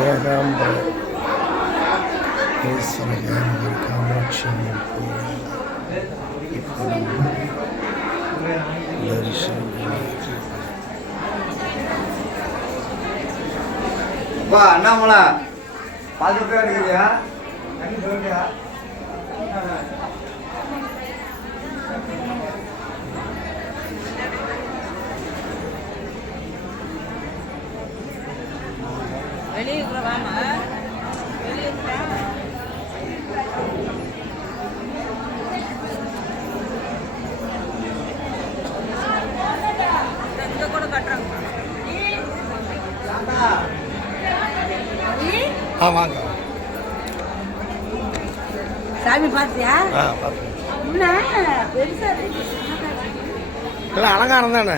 ഏകാംബര കാമാക്ഷി ഇപ്പോൾ ദർശനം அண்ணாமலை 10 ரூபாய் எடுக்கிறியா தண்ணி சொல்லியா வெளியே வாமா வெளியே கூட கட்டுறாங்க வாங்க சாமி பார்த்தியா? பார்த்தேன். பெருசா இல்லை அலங்காரம் தானே.